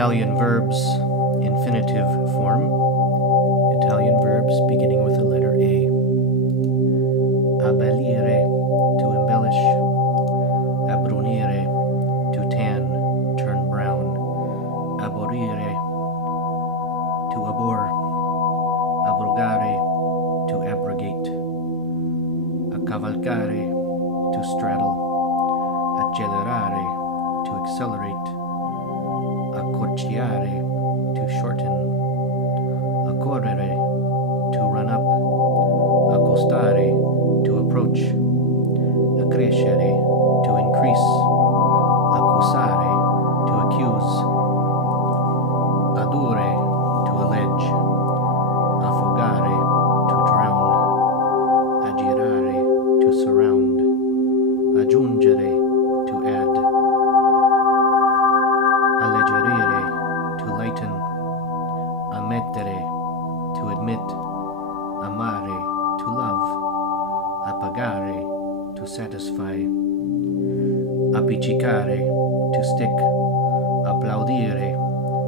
Italian verbs, infinitive form. Italian verbs beginning with the letter A. Abbellire, to embellish. Abbrunire, to tan, turn brown. Aborire, to abhor. Abrogare, to abrogate. Accavalcare, to straddle. Accelerare, to accelerate. Accorciare, to shorten. Accorrere, to run up. Accostare, to approach. Accrescere, to increase. Accusare, to accuse. Addurre, to allege. Affogare, to drown. Aggirare, to surround. Aggiungere, to add. Alleggerire, to lighten. Ammettere, to admit. Amare, to love. Appagare, to satisfy. Appiccicare, to stick. Applaudire,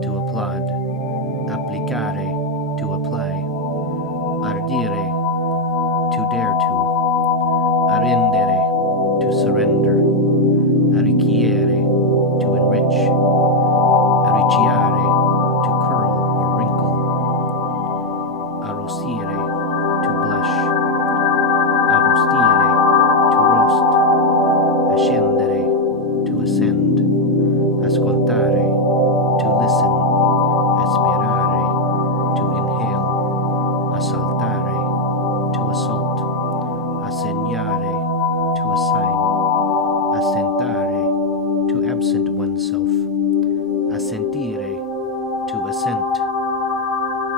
to applaud. Applicare, to apply. Ardire, to dare to. Arrendere, to surrender. Arricchire, to enrich. Arricciare, to curl or wrinkle. Arrosire, to blush. Arrostire, to roast. Ascendere, to ascend. Ascoltare, to listen. Aspirare, to inhale. Assaltare, to assault. Assegnare, to assign. Assentare, to absent oneself. Assentire, to assent.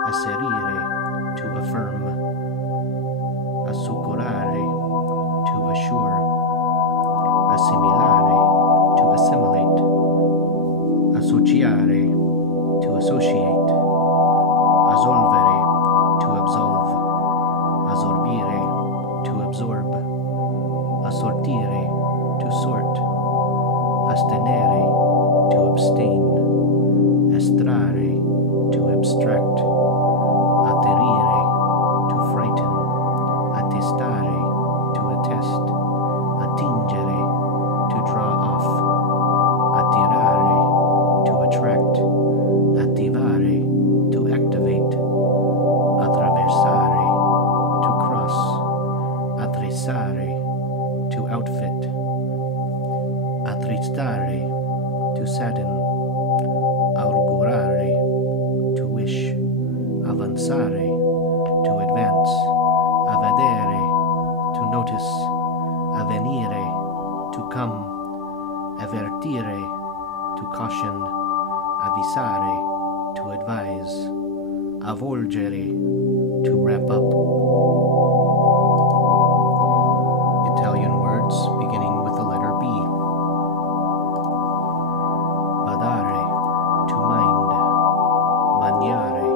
Asserire, to affirm. Assicurare, to assure. Assimilare, to assimilate. Associare, to associate. Assolvere, to absolve. Assorbire, to absorb. Assortire, to sort. Astenere, to abstain. Estrare, to abstract. Atterire, to frighten. Attestare, to attest. Attingere, to draw off. Attirare, to attract. Attivare, to activate. Attraversare, to cross. Attrezzare, to outfit. Attristare, to sadden. Augurare, to wish. Avanzare, to advance. Avvedere, to notice. Avvenire, to come. Avvertire, to caution. Avvisare, to advise. Avvolgere, to wrap up. Italian words beginning with the letter B. Badare, to mind. Bagnare,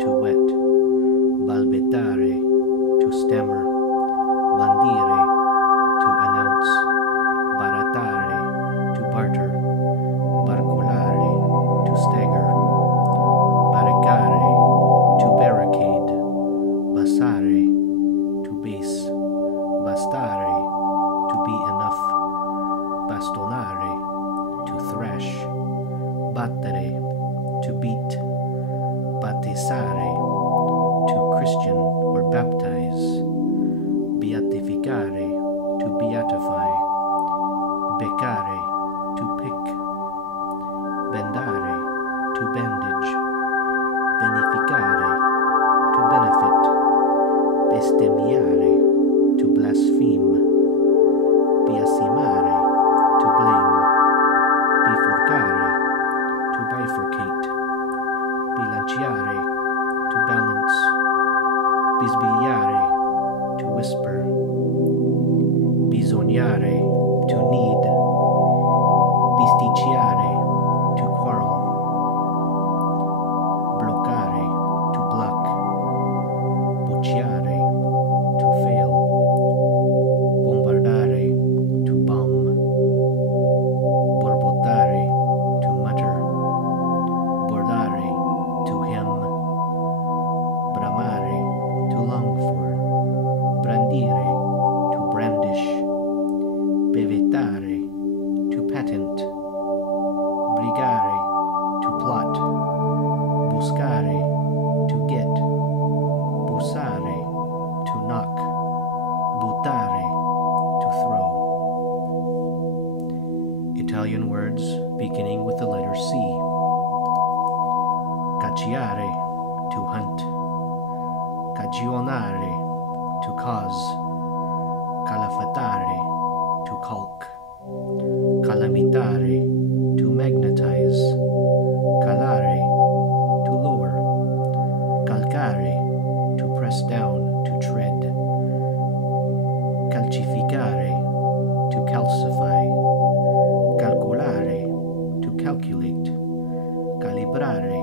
to wet. Balbettare, to stammer. Bandire, to announce. Barattare, to barter. Barcolare, to stagger. Barricare, to barricade. Basare, to base. Bastare, to be enough. Bastonare, to thrash. Battere, to beat. Battezzare, to Christian or baptize. Beatificare, to beatify. Beccare, to pick. Bendare, to bandage. Beneficare, to benefit. Bestemmiare, to blaspheme. Biasimare, to blame. Bifurcare, to bifurcate. Bilanciare, to balance. Bisbigliare, to whisper. Bisognare, to need. Bisticciare, to quarrel. Bloccare, to block. Bocciare, to fail. Bombardare, to bomb. Borbottare, to mutter. brigare, to plot, buscare, to get, bussare, to knock, buttare, to throw. Italian words beginning with the letter C. Cacciare, to hunt. Cagionare, to cause. Calafatare, to caulk. Calamitare, to magnetize. Calare, to lower. Calcare, to press down, to tread. Calcificare, to calcify. Calcolare, to calculate. Calibrare,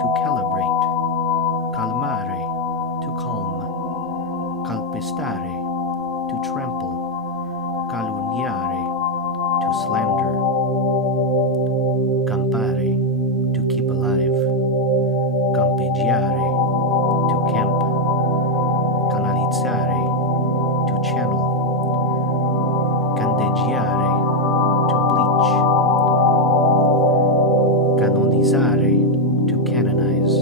to calibrate. Calmare, to calm. Calpestare, to trample. Calunniare, to slander. Campare, to keep alive. Campeggiare, to camp. Canalizzare, to channel. Candeggiare, to bleach. Canonizzare, to canonize.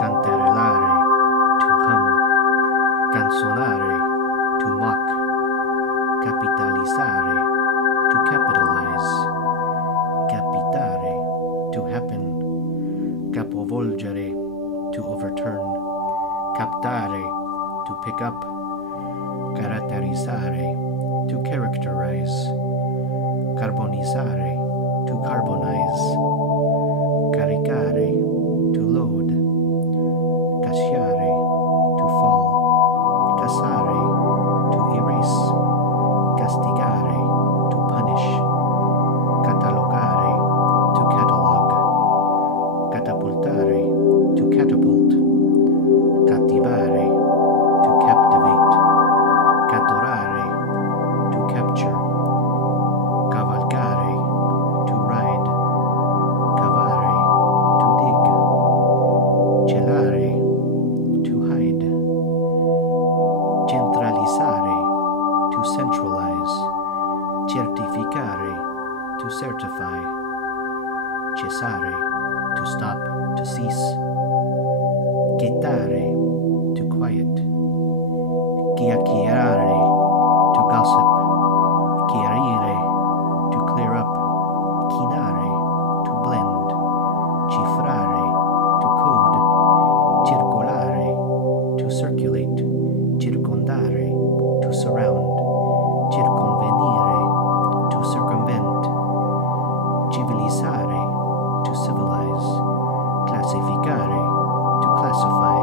Cantarellare, to hum. Canzonare, to mock. Capitalizzare, to capitalize. Capitare, to happen. Capovolgere, to overturn. Captare, to pick up. Caratterizzare, to characterize. Carbonizzare, to carbonize. Caricare, to load. Casciare, to fall. Cassare, to erase. Castigare, to punish. Catalogare, to catalog. Catapultare, to catapult. Cattivare, to captivate. Catturare, to capture. Cavalcare, to ride. Cavare, to dig. Celare, to hide. Centralizzare, to centralize. Certificare, to certify. Cessare, to stop, to cease. Quietare, to quiet. Chiacchierare, to gossip. Chiarire, to clear up. Chinare, to blend. Cifrare, to code. Circolare, to circulate. Circondare, to surround. Circonvenire, to circumvent. Civilizzare, to civilize. Classificare, to classify.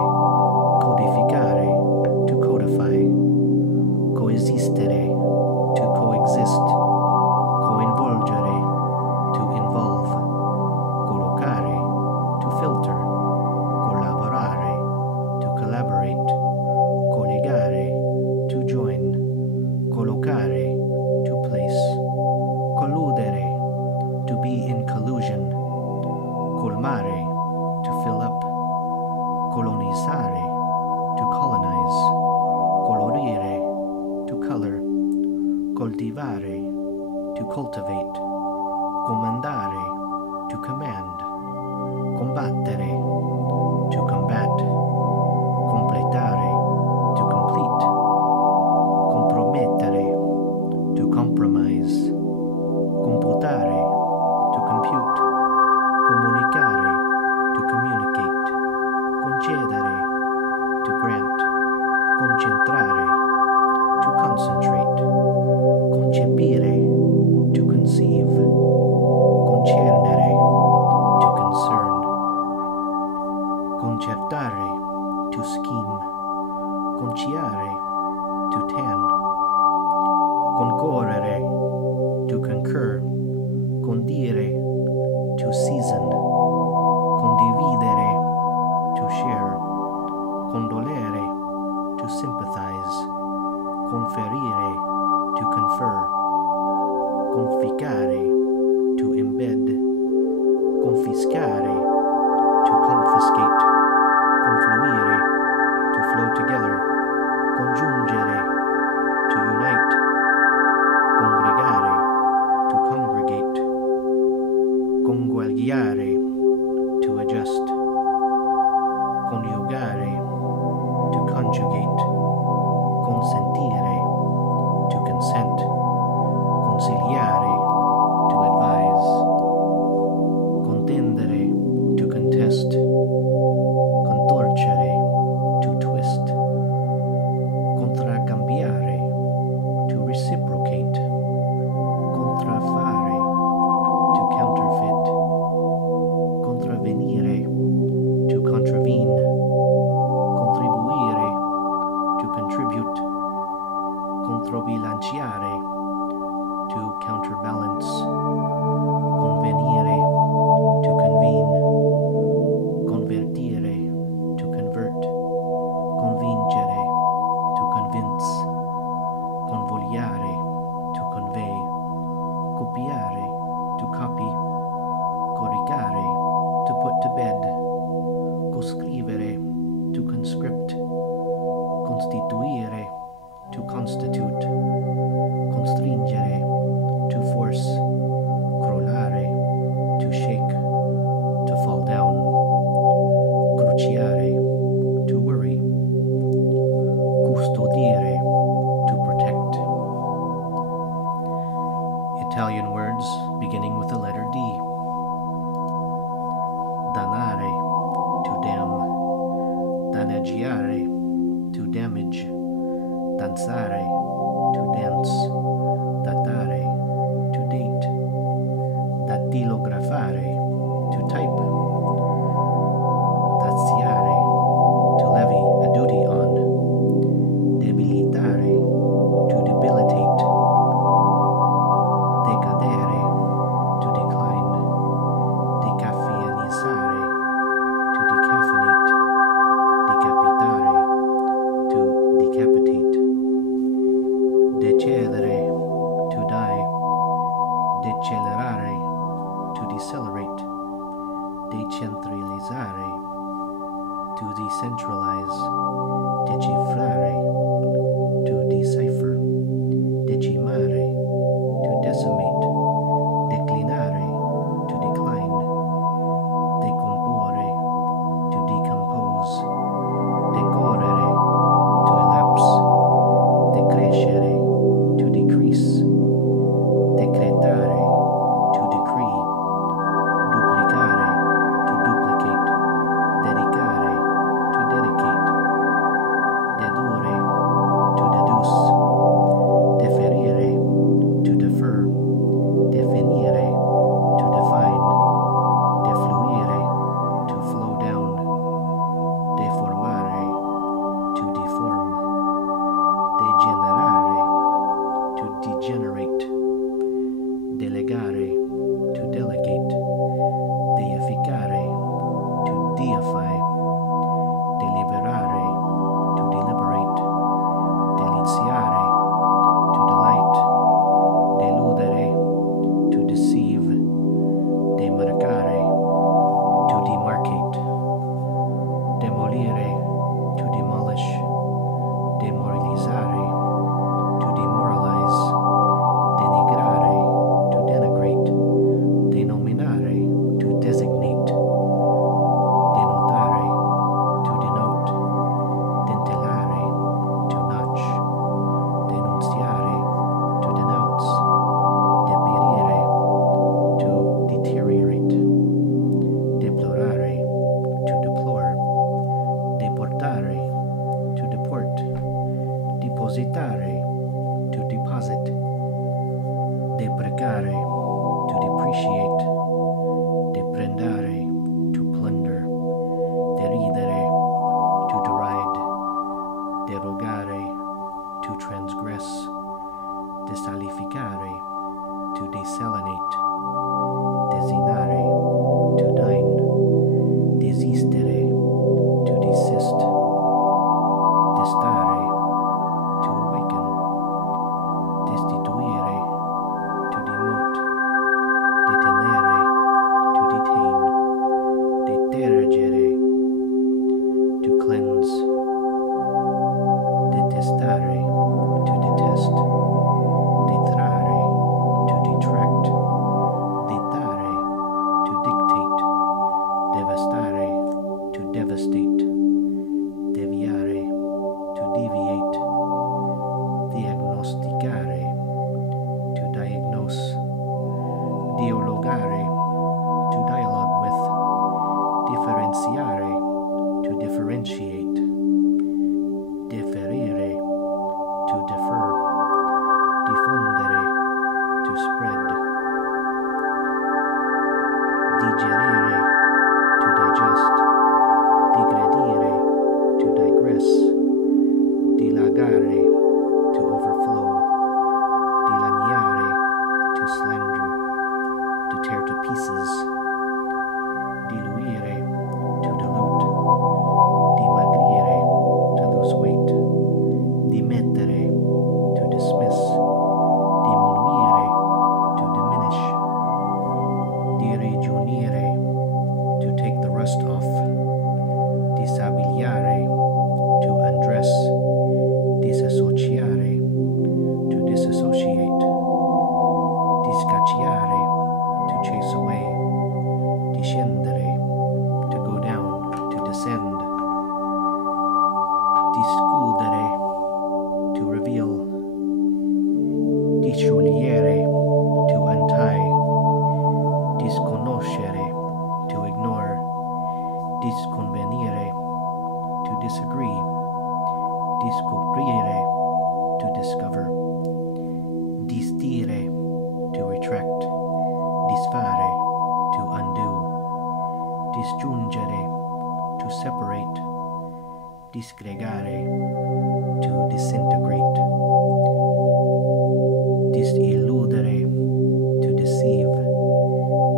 Codificare, to codify. Coesistere, to coexist. Coinvolgere, to involve. Collocare, to filter. Collaborare, to collaborate. Collegare, to join. Collocare, to place. Colludere, to be in collusion. Colmare, to fill up. Colonizzare, to colonize. Colorire, to color. Coltivare, to cultivate. Comandare, to command. Combattere, to combat. Completare, to complete. Compromettere, to compromise. Computare, to compute. Comunicare, to communicate. Concedere, to grant. Concentrare, to concentrate. Concepire, to conceive. Concernere, to concern. Concertare, to scheme. Conciare, to tan. Concorrere, to concur. Condire, to season. Condividere, to share. Condolere, to sympathize. Conferire, to confer. Conficare, to embed. Confiscare, to confiscate. Confluire, to flow together. Congiungere, to unite. Congregare, to congregate. Tagliare, to adjust. Coniugare, to conjugate. Consentire, to consent. Consigliare, to advise. Contendere, to contest. Contorcere, to twist. Contraccambiare, to reciprocate. Contraffare, to counterfeit. Contravvenire, to contravene. Contribuire, to contribute. Controbilanciare, to counterbalance. Convenire, to convene. Convertire, to convert. Convincere, to convince. Convogliare, to convey. Copiare, to copy. Coricare, to put to bed. Coscrivere, to conscript. Constituire, to constitute. Constringere, to force. Crollare, to shake, to fall down. Cruciare, to worry. Custodire, to protect. Italian words beginning with the letter D. Danare, to damn. Danneggiare, to damage. Danzare, to dance. Datare, to date. Dattilografare, to type. Daziare, to levy a duty on. Debilitare, to debilitate. Decadere, to decline. Decaffeinizzare, to decaffeinate. Decapitare, to decapitate. Decedere, to die. Decelerare, to decelerate. Decentralizzare, to decentralize. Decifrare, to decipher. Decimare, to decimate. Declinare, to decline. Decomporre, to decompose. Decorrere, to elapse. Decrescere, to decrease. Decretare, to decree. Duplicare, to duplicate. Dedicare, to dedicate. Dedurre, to deduce. Deferire, to defer. Definire, to define. Defluire, to flow down. Deformare, to deform. Degenerare, to degenerate. Delegare, to delegate. Deificare, to deify. Deliberare, to deliberate. Deliziare, to delight. Deludere, to deceive. Demarcare, to demarcate. Demolire, to demolish. Demoralizzare, to demoralize. Denigrare, to denigrate. Denominare, to designate. Denotare, to denote. Dentellare, to notch. Denunziare, to denounce. Deperire, to deteriorate. Deplorare, to deplore. Deportare, to deport. Depositare, to deposit. Deprecare, to depreciate. Deprendare, to plunder. Deridere, to deride. Derogare, to transgress. Desalificare, to desalinate. Desinare, to dine. Desistere, to desist. Destare, to awaken. Destituire, to demote. Detenere, dialogare, to dialogue with, differenziare, to differentiate, differire, to defer, diffondere, to spread, digerere, to digest, digredire, to digress, dilagare, to overflow, dilaniare, to slander, to tear to pieces, diluire, to dilute, dimagrire, to lose weight, dimettere, to dismiss, diminuire, to diminish, dirigionire, to take the rust off, disabiliare, to undress, disassociare, to disassociate, discacciare, to chase away, discendere, to go down, to descend, discudere, to reveal, discioliere, to untie, disconoscere, to ignore, disconvenire, to disagree, discoprire, to discover, disdire, to retract, disfare, to undo, disgiungere, to separate, disgregare, to disintegrate, disilludere, to deceive,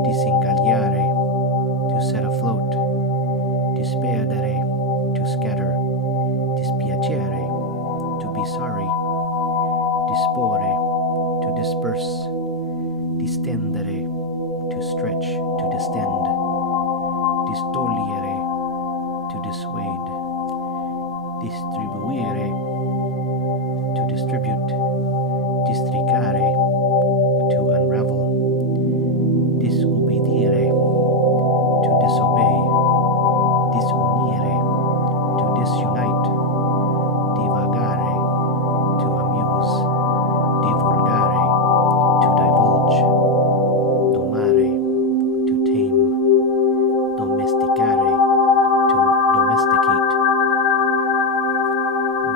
disincagliare, to set afloat, disperdere, to scatter, dispiacere, to be sorry, disporre, to disperse, distendere, to stretch, to distend, distogliere, to dissuade, distribuire, to distribute, districare, to unravel, disubbidire, to disobey, disunire, to disunite, divagare, to amuse, divulgare, to divulge, domare, to tame, domesticare, to domesticate,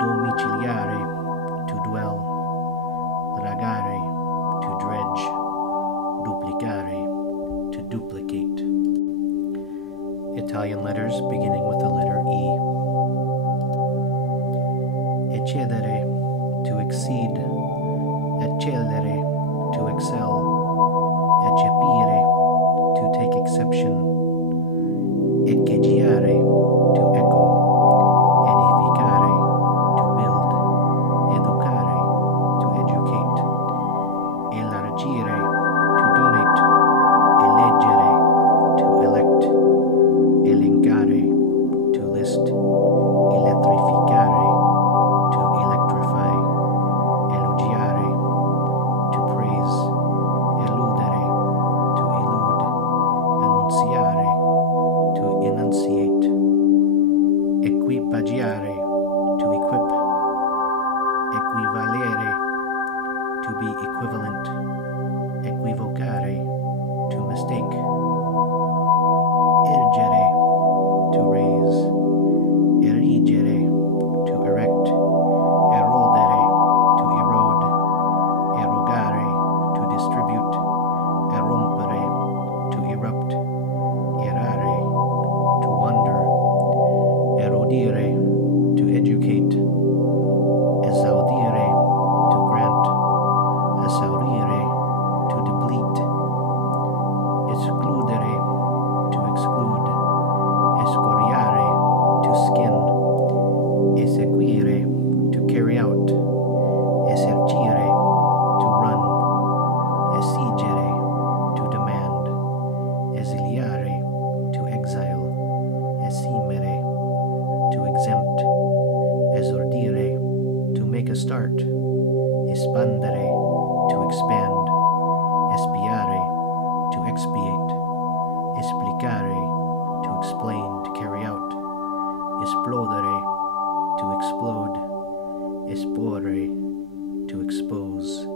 domiciliare, to dwell, dragare, to dredge, duplicare, to duplicate. Italian letters beginning with the letter E. Eccedere, to exceed, eccellere, to excel, eccepire, to take exception, echeggiare, to echo, edificare, to build, educare, to educate, elargire, to donate, eleggere, to elect, elencare, to list, elettrificare, to electrify, elogiare, to praise, eludere, to elude, enunciare, to enunciate, equipaggiare, to equip, equivalere, to be equivalent, equivocare, to mistake, ergere, to raise, erigere, to erect, erodere, to erode, erogare, to distribute, erompere, to erupt, errare, to wander, erodire, to educate, esaudire, to grant, esaurire, to deplete, excludere, to exclude, escoriare, to skin, eseguire, to carry out, esercire, to run, esigere, to demand, esiliare, to exile, esimere, to exempt, esordire, to make a start, espandere, to expand, espiare, to expiate, esplicare, to explain, to carry out, esplodere, to explode, esporre, to expose,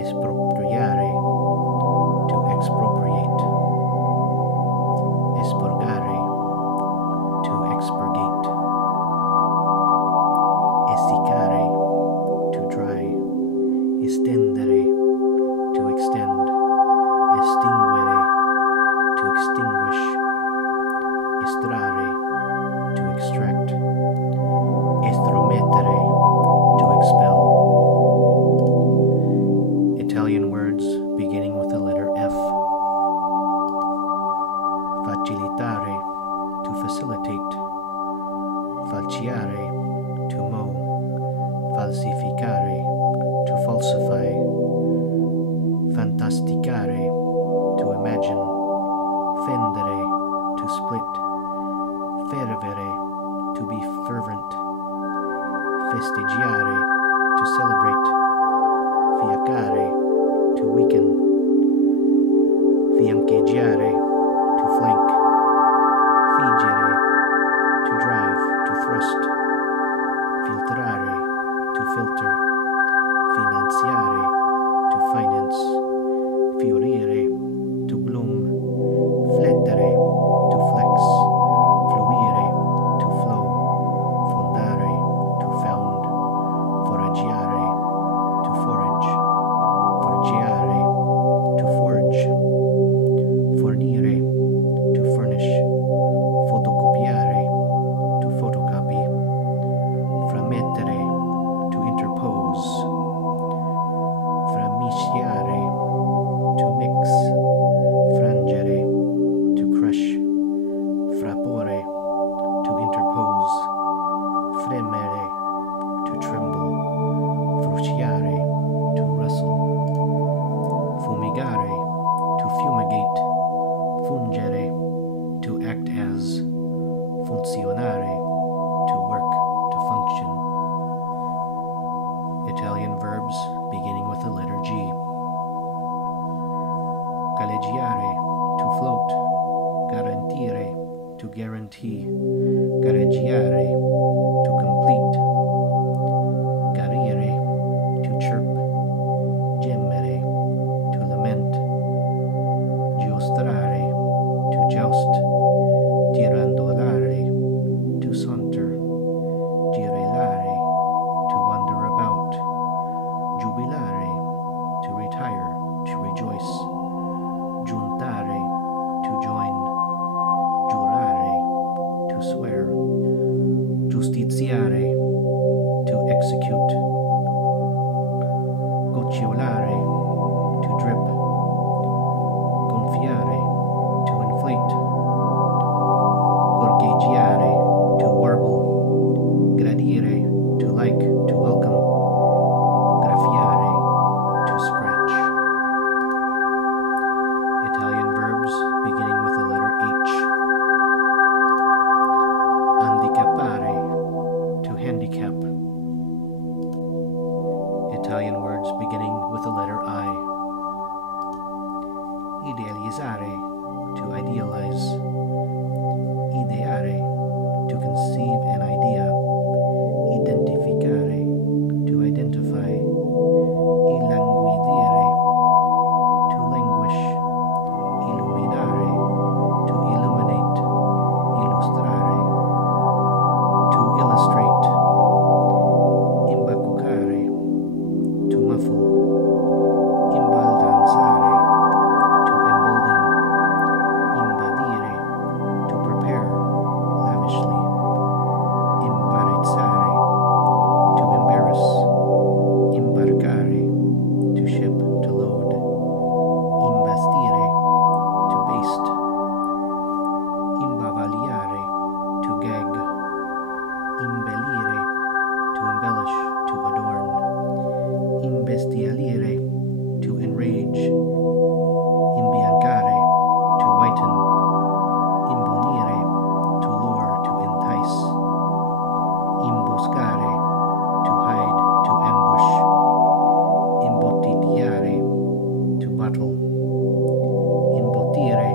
espropriare, to expropriate. facilitate, falciare, to mow, falsificare, to falsify, fantasticare, to imagine, fendere, to split, fervere, to be fervent, festeggiare, to celebrate, fiaccare, to weaken, fiancheggiare, to flank, figgere, to drive, to thrust, filtrare, to filter, finanziare, to finance, fiorire, to bloom, flettere, to flex, fluire, to flow, fondare, to found, foraggiare, to forage, forgiare, to forge, fornire, to furnish, fotocopiare, to photocopy, framettere, to interpose, frammisciare, to mix, frangere, to crush, frappore, to interpose, fremere, to tremble, frusciare, to rustle, fumigare, to fumigate, fungere, to act as, funzionare, to work, to function. Italian verbs beginning with the letter G. Galleggiare, to float, garantire, to guarantee, gareggiare, to complete, garire, to chirp, gemere, to lament, giostrare, to joust, girandolare, to saunter, girellare, to wander about, jubilare, to retire, to rejoice, giuntare, to join, giurare, to swear, giustiziare, to execute, gocciolare, to drip, gonfiare, to inflate, gorgheggiare, to warble, gradire, to like, to welcome, graffiare, to scratch. Italian verbs beginning with the letter H. Handicappare, to handicap. Italian words beginning with the letter I. Idealizzare, to idealize. Ideare, to conceive an idea. Identificare, to identify. Illanguidire, to languish. Illuminare, to illuminate. Illustrare, to illustrate. Imbacuccare, to muffle. Imbaldanzare, to embolden. Imbadire, to prepare lavishly. Imbarazzare, to embarrass. Imbarcare, to ship, to load. Imbastire, to baste. Imbavagliare, to gag. Imbellire, to embellish, to adorn. Imbestialire, to enrage. Imbiancare, to whiten. Imbonire, to lure, to entice. Imboscare, to hide, to ambush. Imbottigliare, to bottle. Imbottire,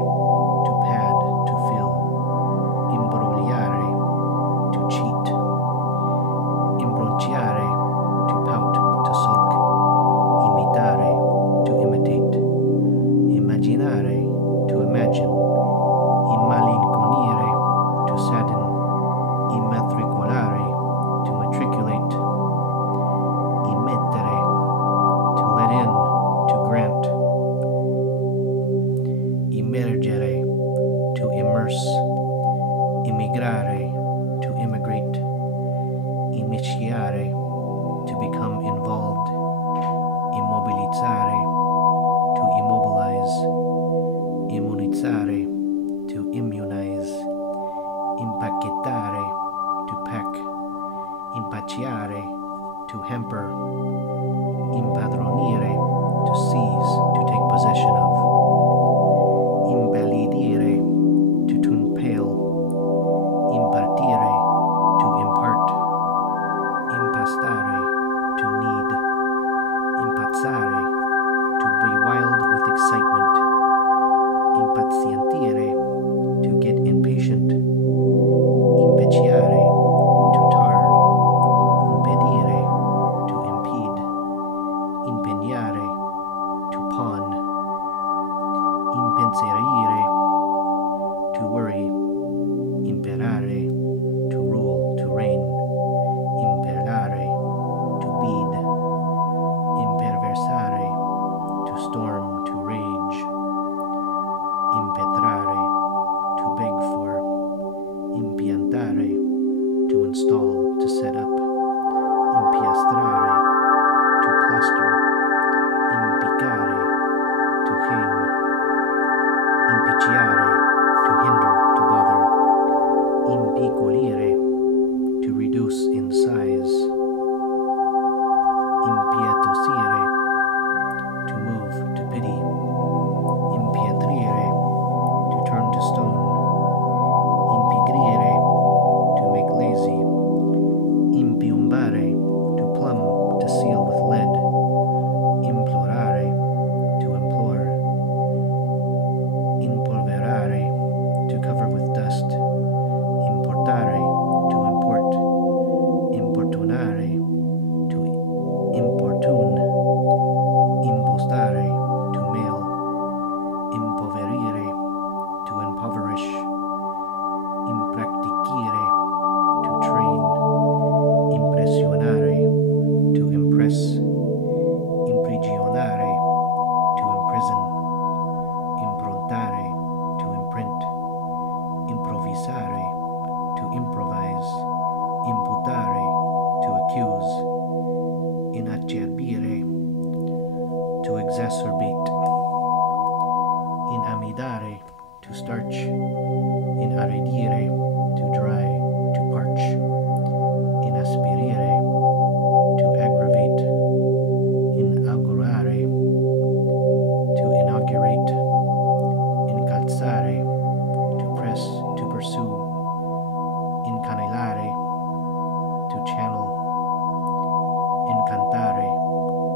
to pad, to fill. Imbrogliare, to cheat. Imbronciare, to pout, to sulk. Imitare, to imitate. Immaginare, to imagine. Immalinconire, to sadden. Immatricolare, to matriculate. Immettere, to let in, to grant. Immergere, to immerse. Immigrare, to immigrate. Immisciare, to become involved. Immobilizzare, to immobilize. Immunizzare, to immunize. impacchettare, to pack, impacciare, to hamper, impadronire, to seize, to take possession of, impallidire, to turn pale, impartire, to impart, impastare, to knead, impazzare, to be wild with excitement, impazientire, to get impatient, impeciare, to tar, impedire, to impede, impegnare, to pawn, impensierire, to worry, imperare, to rule, to reign, impellare, to bead, imperversare, to storm, to rage, impetrare, to beg for, impiantare, to install, to set up, impiastrare, to plaster, impiccare, to hang, impicciare, to hinder, to bother, impiccolire, to reduce in size, impietosire, to move, to pity, impietrire, to turn to stone, impigrire, to make lazy, impiombare, to plumb, to seal with lead, implorare, to implore, impolverare, to cover with dust, importare, to import, importunare, to importune, impostare, to mail, impoverire, to impoverish, impracticire, to train, impressionare, to impress, imprigionare, to imprison, improntare, to imprint, improvisare, to improvise, imputare, to accuse, inacerbire, to exacerbate, inamidare, to starch, inaridire, to dry, to parch, inaspirire, to aggravate, inaugurare, to inaugurate, incalzare, to press, to pursue, incanalare, to channel, incantare,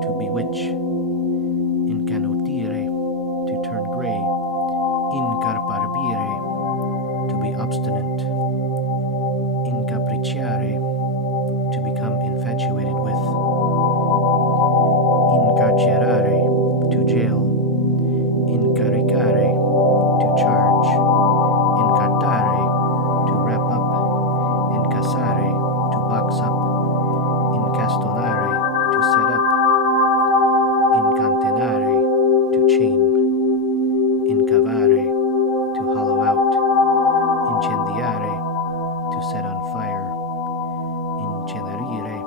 to bewitch, incanutire, to turn gray, incarparbire, to be obstinate, incapricciare, to become infatuated with, incarcerare, to jail, incaricare, to charge, incartare, to wrap up, incassare, to box up, incastonare, to set up, incantenare, to chain, incavare, to hollow out, incendiare, to set on fire, incenerire,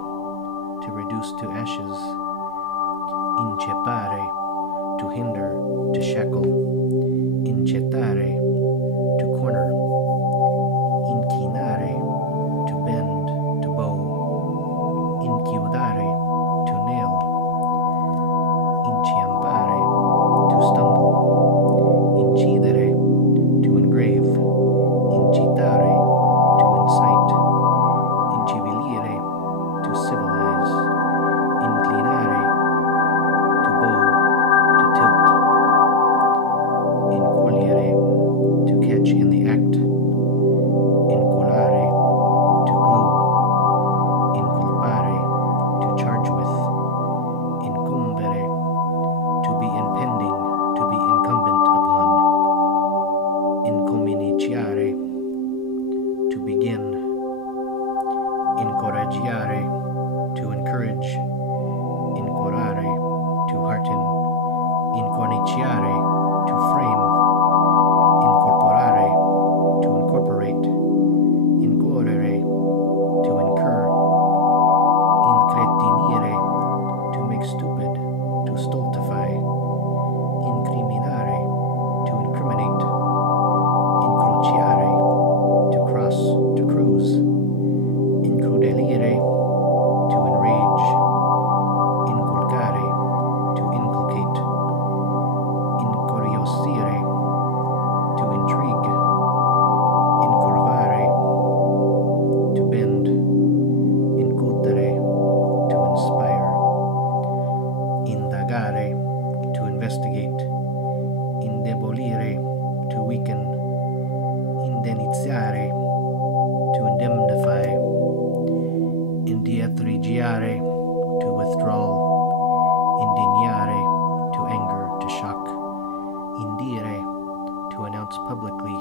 announce publicly,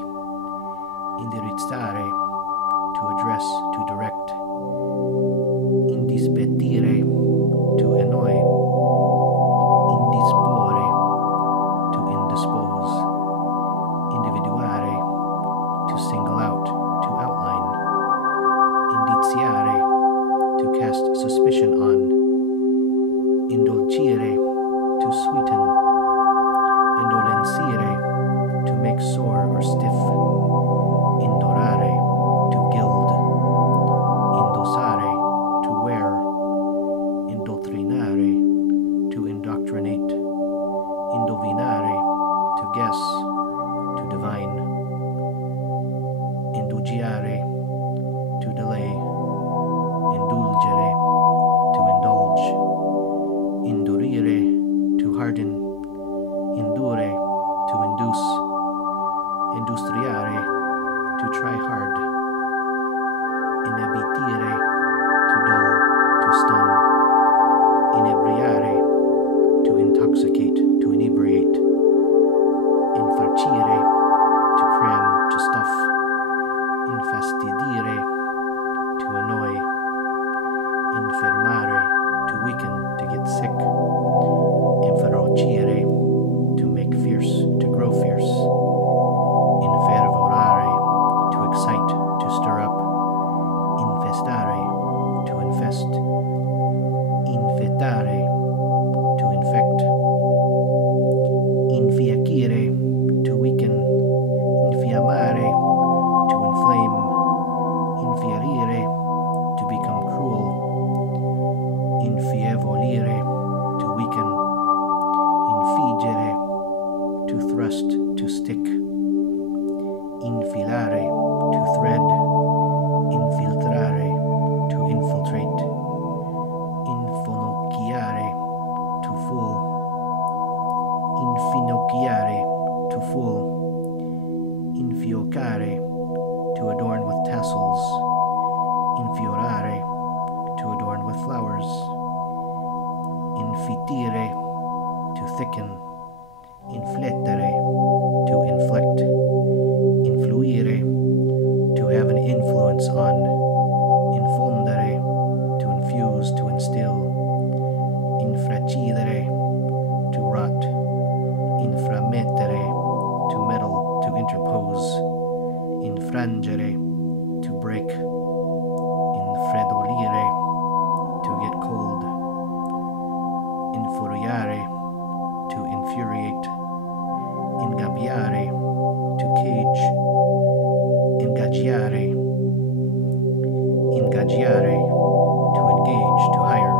indirizzare, to address, to direct, indispettire, to annoy, indispore, to indispose, individuare, to single out, to outline, indiziare, to cast suspicion on, indolcire, to sweeten, indolenzire, to make sore or stiff, indorare, to gild, indossare, to wear, indoctrinare, to indoctrinate, indovinare, to guess, to divine, indugiare, to delay, indulgere, to indulge, indurire, to harden, indure, to induce, industriare, to try hard, inebitire, to dull, to stun, inebriare, to intoxicate, to inebriate, infarcire, to cram, to stuff, infastidire, to annoy, infermare, to weaken, to get sick, inferocire, to make fierce, to grow fierce, infervorare, to excite, to stir up, infestare, to infest, infettare, to infect, infiacire, to weaken, infiammare, to inflame, infiarire, to become cruel, infievolire, to weaken, infigere, to thrust, to stick, infilare, to thread, infiltrare, to infiltrate, infonocchiare, to fool, infinocchiare, to fool, infiocare, to adorn with tassels, infiorare, to adorn with flowers, infitire, to thicken, inflettere, to inflect, influire, to have an influence on, infondere, to infuse, to instill, infracidere, to rot, inframettere, to meddle, to interpose, infrangere, to break, infredolire, to get cold, infuriare, to infuriate, ingabbiare, to cage, ingaggiare, ingaggiare, to engage, to hire,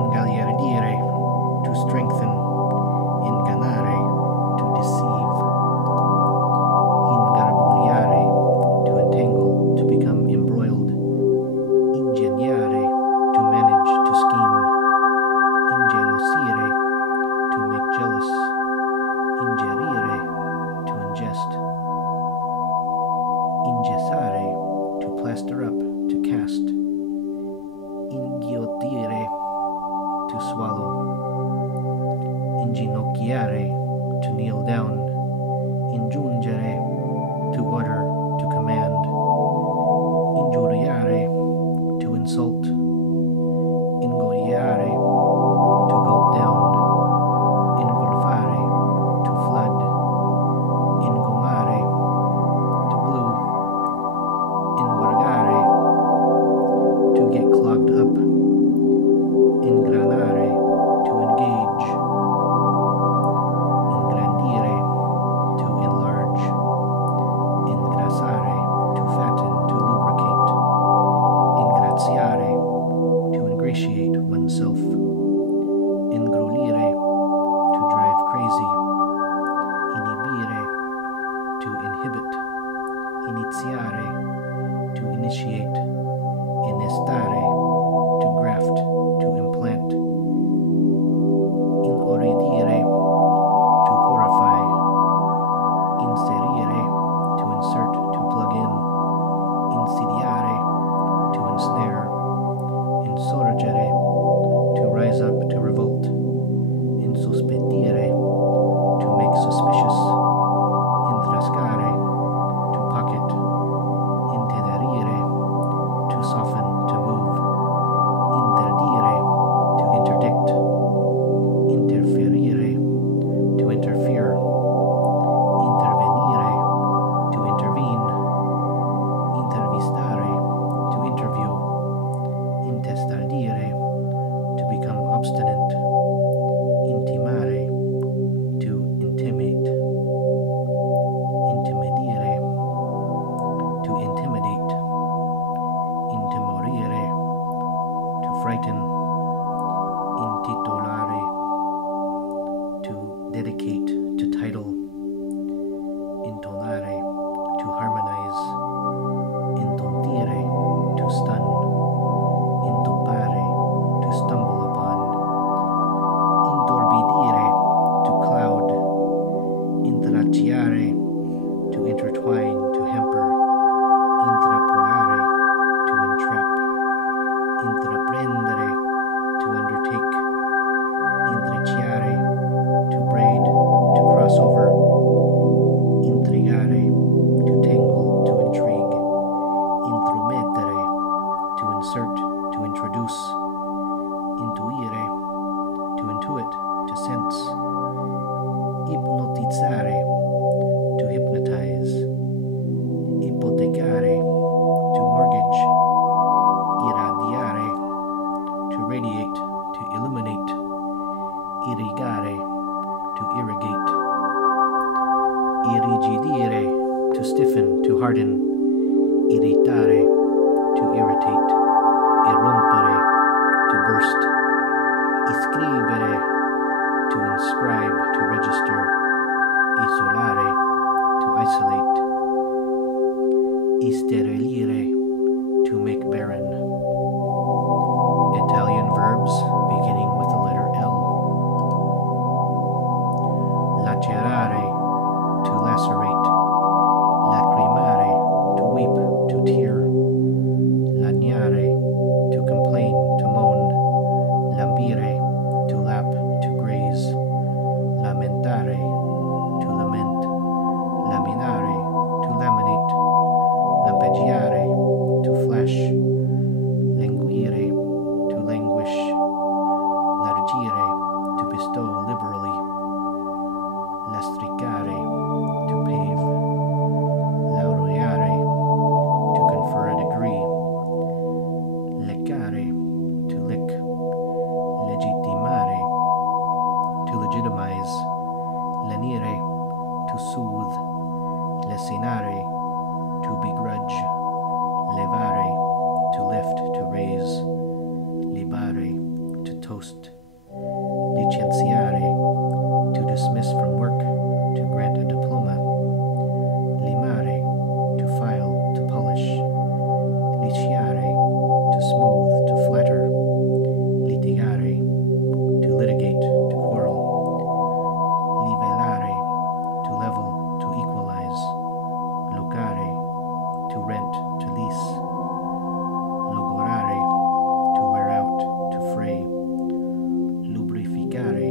ingagliardire, to strengthen, ingannare, to deceive, ingarburiare, to entangle, to become embroiled, ingegnare, to manage, to scheme, ingelosire, to make jealous, ingerire, to ingest, ingessare, to plaster up, to cast, inghiottire, to swallow, inginocchiare, to kneel down, ingiungere, to order, to command, ingiuriare, to insult, ingoiare, to gulp down, ingolfare, to flood, ingomare, to glue, ingorgare, to get clogged up, ingranare, to engage, ingrandire, to enlarge, ingrassare, to fatten, to lubricate, ingraziare, to ingratiate oneself, ingrulire, to drive crazy, inhibire, to inhibit, iniziare, to initiate, innestare, to graft, to implant, inorridire, to horrify, inserire, to insert, to plug in, insidiare, to ensnare, insorgere, to rise up, to revolt, insuspettire, to make suspicious, irrigidire, to stiffen, to harden, irritare, to irritate, irrompere, to burst, iscrivere, to inscribe, to register, isolare, to isolate, isterilire, to make barren. Italian verbs beginning with the letter L. Lacerare, to lacerate, lacrimare, to weep, to tear, lagnare, to complain, to moan, lambire, to lap, to graze, lamentare, to lament, laminare, to laminate, lampeggiare, to flash, languire, to languish, largire, to bestow liberally, lastricare, to pave, laureare, to confer a degree, leccare, to lick, legittimare, to legitimize, lenire, to soothe, lesinare, to begrudge, levare, to lift, to raise, libare, to toast, licenziare, to dismiss from work, to grant a diploma, limare, to file, to polish, liciare, to smooth, to flatter, litigare, to litigate, to quarrel, livellare, to level, to equalize, locare, to rent, to lease, logorare, to wear out, to fray, lubrificare,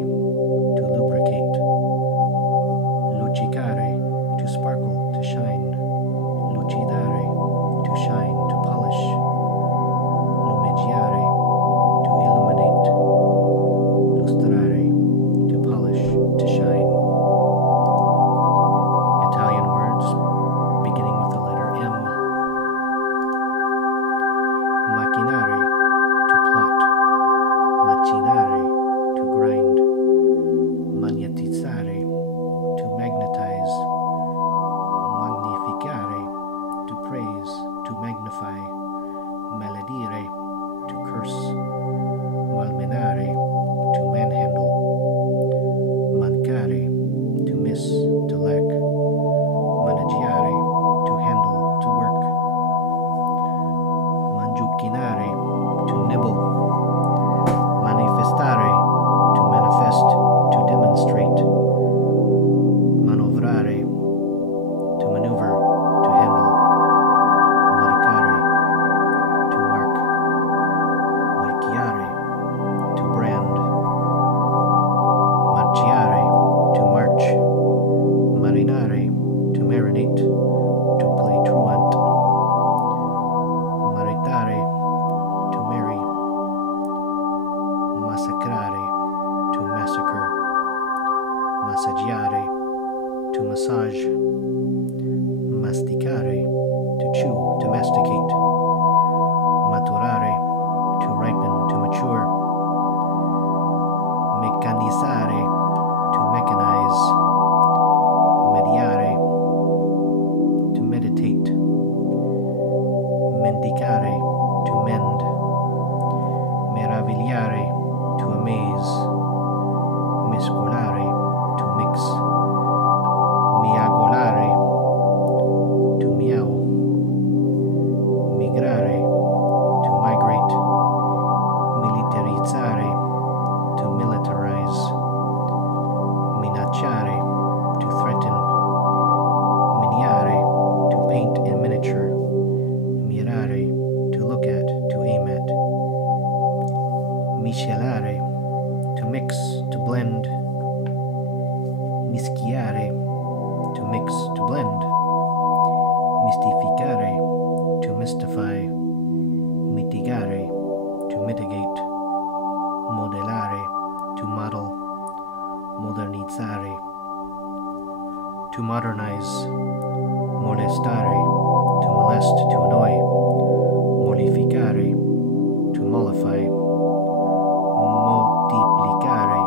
to lubricate, luccicare, to sparkle, to shine, lucidare, to shine, to polish, lumeggiare, to illuminate, lustrare, to polish, to shine. Italian words beginning with the letter M. Macchinare, to plot, macinare, to grind, magnetizzare, to magnetize, magnificare, to praise, to magnify, maledire, to curse, malmenare, to manhandle, mancare, to miss, to lack, maneggiare, to handle, to work, mangiuchinare, to nibble, manifestare, to manifest, to demonstrate, manovrare, to maneuver, to handle, marcare, to mark, marchiare, to brand, marciare, to march, marinare, to marinate, to play truant, maritare, to marry, massacrare, to massacre, massaggiare, to massage, masticare, to chew, to masticate, maturare, to ripen, to mature, meccanizzare, to mechanize, mediare, to meditate, mendicare, to mend, meravigliare, to amaze, mescolare, to mix, miagolare, to meow, migrare, to migrate, militarizzare, to militarize, minacciare, to threaten, miniare, to paint in miniature, mirare, to look at, to aim at, miscelare, to mix, to blend, mischiare, to mix, to blend, mystificare, to mystify, mitigare, to mitigate, modellare, to model, modernizzare, to modernize, molestare, to molest, to annoy, mollificare, to mollify, multiplicare,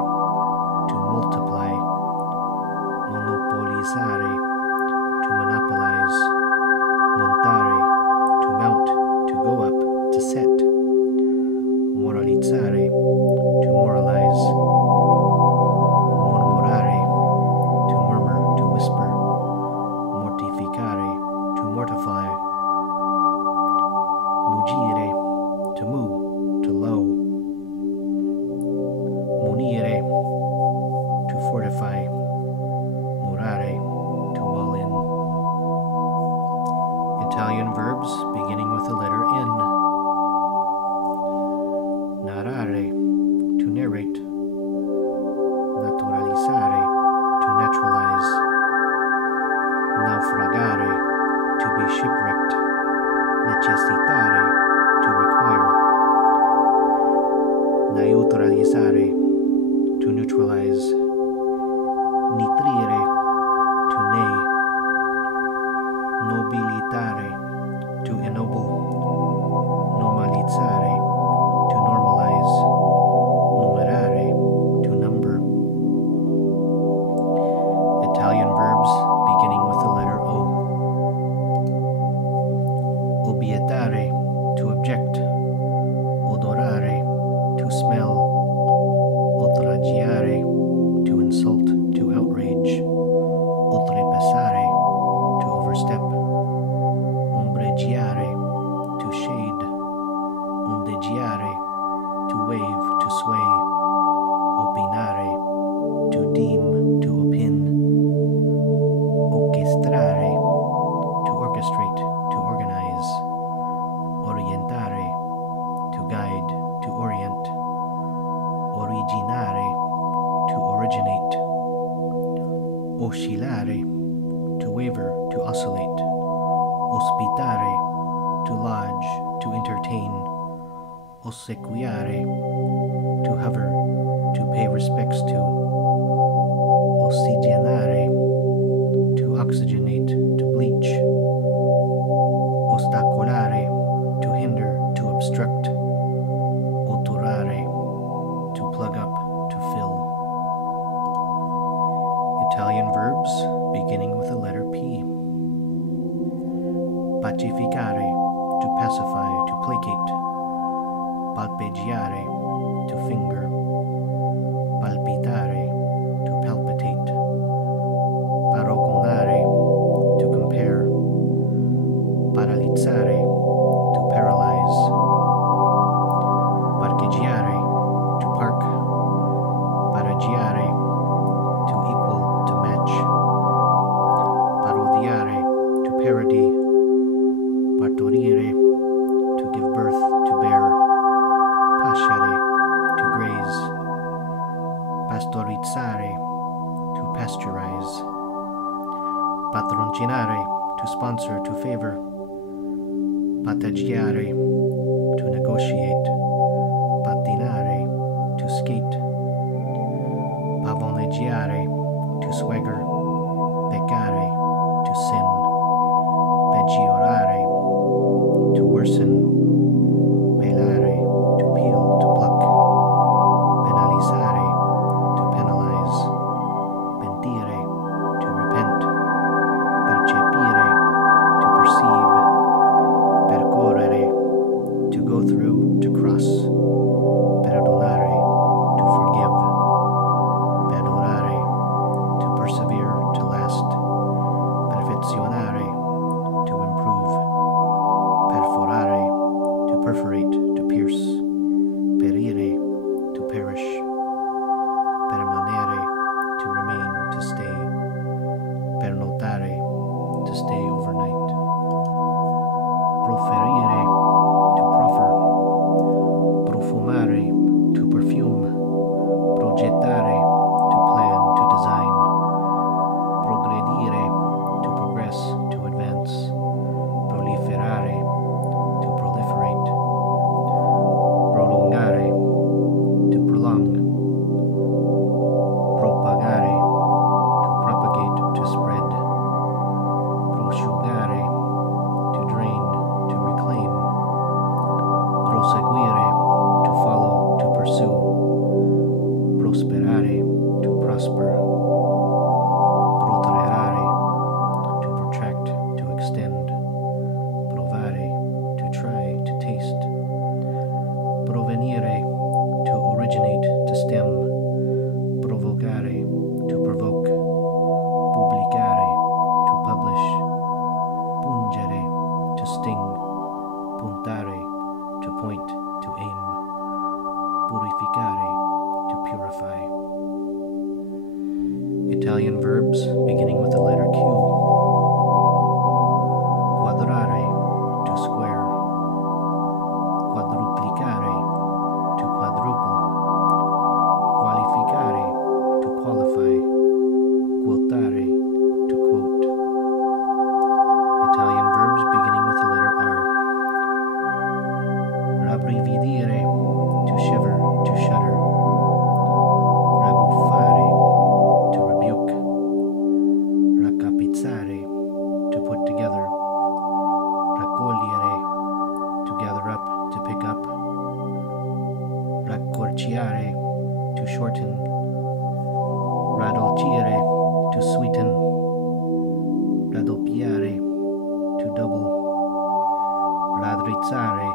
to multiply, monopolizzare, mortificare, to mortify. Mugire, to move, to low. Munire, to fortify. Murare, to wall in. Italian verbs beginning with the letter N. Narrare, to narrate. Naturalizzare, to naturalize. Naufragare, to be shipwrecked. Necessitare, to require. Neutralizzare, to neutralize. Nitrire, to neigh. Nobilitare, to ennoble. Normalizzare, to normalize. Numerare, to number. Italian verbs beginning with the letter O. Obiettare, to object. Odorare, to smell. Oltragiare, to insult, to outrage. Oltrepassare, to overstep. Ombreggiare, to shade. Ondeggiare, to wave, to sway. Opinare, to deem, to opin. Orchestrare, to orchestrate, to organize. Orientare, to guide, to orient. Originare, to originate. Oscillare, to waver, to oscillate. Ospitare, to lodge, to entertain. Ossequiare, to hover, to pay respects to. Ossigenare, to oxygenate, to bleach. Ostacolare, to hinder, to obstruct. Otturare, to plug up, to fill. Italian verbs beginning with the letter P. Pacificare, to pacify, to placate. Palpeggiare, to finger. Palpitare, to palpitate. Paragonare, to compare. Paralizzare, to paralyze. Parcheggiare, to park. Paraggiare, to equal, to match. Parodiare, to parody. Partorire, to give birth, to bear. Pascere, to graze. Pastorizzare, to pasteurize. Patroncinare, to sponsor, to favor. Pataggiare, to negotiate. Pattinare, to skate. Pavoneggiare, to swagger. Peccare, to sin. Peggiorare, to worsen. Pelare, to peel, to pluck. Penalizzare, to penalize. Pentire, to repent. Percepire, to perceive. Percorrere, to go through, to cross. Perdonare, to forgive. Perdurare, to persevere, to last. Perfezionare, to improve. Perforare, to perforate, to pierce. Perire, to perish. Permanere, to remain, to stay. Pernotare, to stay overnight. Proferire, to proffer. Profumare, to perfume. Progettare, to plan, to design. Progredire, to progress, to advance. Proliferare, to proliferate. Prolungare, to prolong. Propagare, to propagate, to spread. purify. Italian verbs beginning with the letter Q. Quadrare, to square. Quadruplicare, to quadruple. Qualificare, to qualify. Quotare, to quote. Italian verbs beginning with the letter R. Rabbrividire, to shiver, to shudder. Rabuffare, to rebuke. Raccapezzare, to put together. Raccogliere, to gather up, to pick up. Raccorciare, to shorten. Raddolcire, to sweeten. Raddoppiare, to double. Raddrizzare,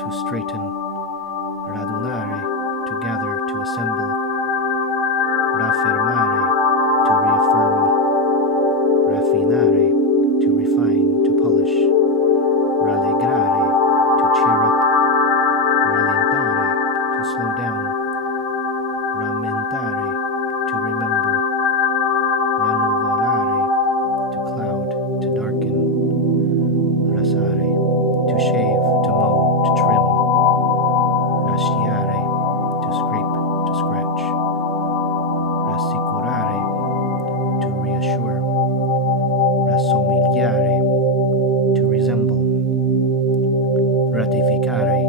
to straighten. Radunare, to gather, to assemble. Raffermare, to reaffirm. Raffinare, to refine, to polish. Rallegrare, to cheer up. Rallentare, to slow down. Rammentare, to remember. Rannuvolare, to cloud, to darken. Rasare, to shave, to mow, to trim. Rasciare, to scrape, to scratch. Rassicurare, to reassure. Rassomigliare, to resemble. Ratificare,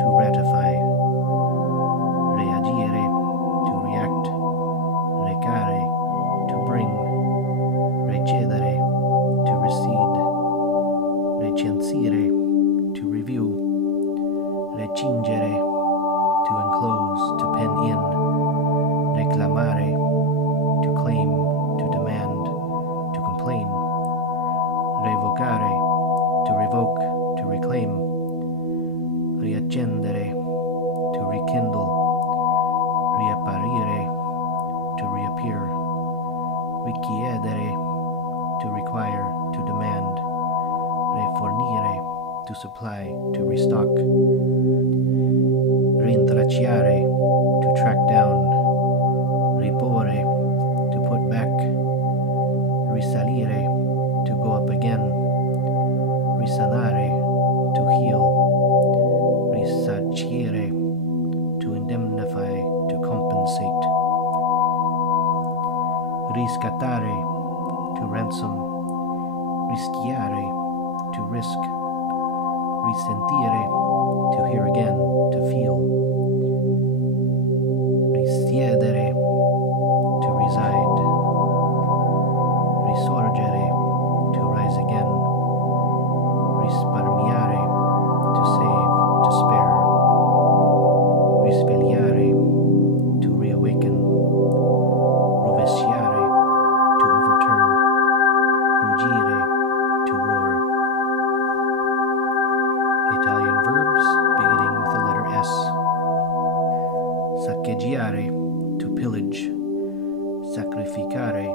to ratify. Reagire, to react. Recare, to bring. Recedere, to recede. Recensire, to review. Recingere, to enclose, to pen in. Reclamare, to claim, to demand, to complain. Revocare, to revoke, to reclaim. Riaccendere, to rekindle. Riapparire, to reappear. Richiedere, to require, to demand. Rifornire, to supply, to restock. Rintracciare, to track down. Riporre, to put back. Risalire, to go up again. Risanare, to heal. Risarcire, to indemnify, to compensate. Riscattare, to ransom. Rischiare, to risk. Risentire, to hear again, to feel. Risiedere, to reside. Risorgere, to rise again. Risparmiare, to save, to spare. Risvegliare, to reawaken. Rovesciare, to overturn. Ruggire, to roar. Italian verbs beginning with the letter S. Saccheggiare, to pillage. Sacrificare,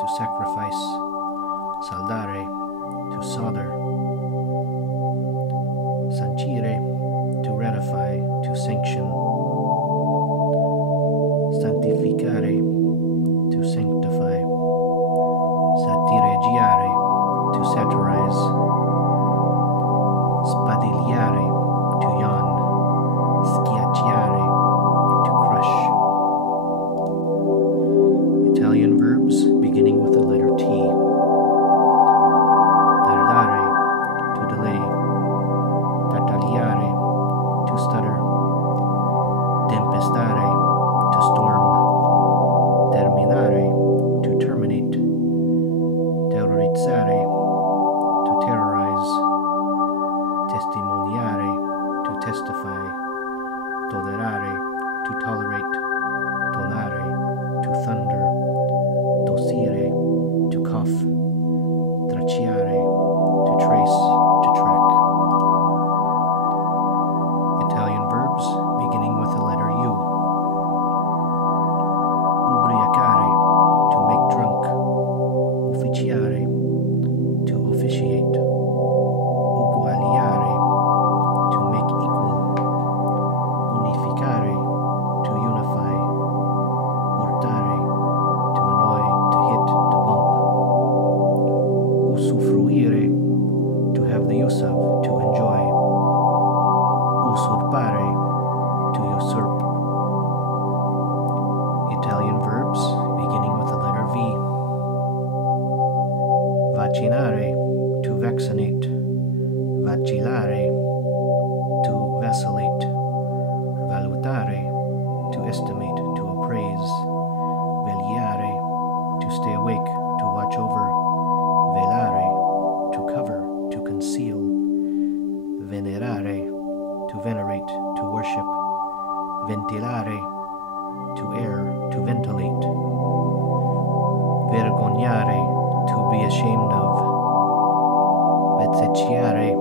to sacrifice. Saldare, to solder. Sancire, to ratify, to sanction. Sanctificare, to sanctify. Satireggiare, to satirize. Spadigliare, to yawn. Schiacciare, to crush. Italian verbs beginning with the letter T. Tardare, to delay. Tartagliare, to stutter. Tempestare, to storm. Terminare, to terminate. Terrorizzare, to terrorize. Testimoniare, to testify. Tolerare, to tolerate. Tonare, to thunder. Tossire, to cough. Tracciare, to trace, to track. Italian verbs beginning with the letter U. Ubriacare, to make drunk. Officiare, to officiate. Uguagliare, to make equal. Unificare, to unify. vaccinare, to vaccinate, vacillare, to vacillate, valutare, to estimate, to appraise, vegliare, to stay awake, to watch over, velare, to cover, to conceal, venerare, to venerate, to worship, ventilare, to air, to ventilate, vergognare, to be ashamed of, vezzecchiare,